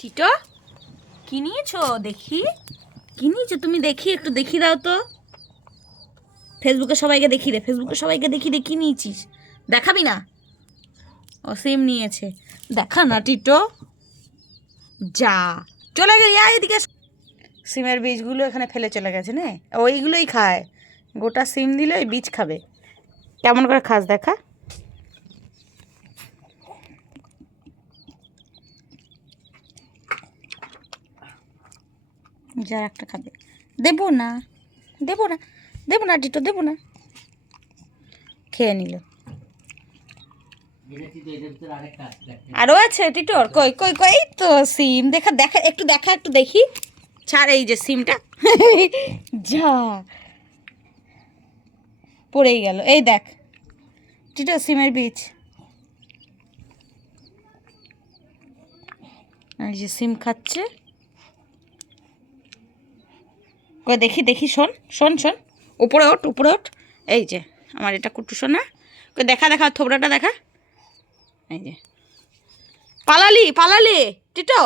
Tito কি নিয়েছো দেখি? কি নিয়েছো তুমি? দেখি, একটু দেখি দাও তো। ফেসবুকে সবাইকে দেখি রে, ফেসবুকে সবাইকে দেখি রে, কি নিয়েছিস? দেখাবি না? ও সিম নিয়েছে, দেখা না টিটো। যা, চলে গেলি, আয় এদিকে। সিমের বীজগুলো এখানে ফেলে চলে গেছে না, ওইগুলোই খায়। গোটা সিম দিলে ওই বীজ খাবে। কেমন করে খাস দেখা। যা একটা খাবে। দেবো না, দেবো না, দেবো না টিটো, দেবো না। খেয়ে নিল। আরও আছে টিটোর? কই কই কই, এই তো সিম। দেখা দেখা, একটু দেখা, একটু দেখি। ছাড়, এই যে সিমটা। যা, পড়েই গেল। এই দেখ টিটো, সিমের বীজ। এই যে সিম খাচ্ছে। কই দেখি দেখি, শোন শোন শোন, উপরে ওঠ, উপরে ওঠ। এই যে আমার এটা কুট্টু সোনা। কই দেখা দেখা, থোবড়াটা দেখা। এই যে পালালি পালালি টিটো।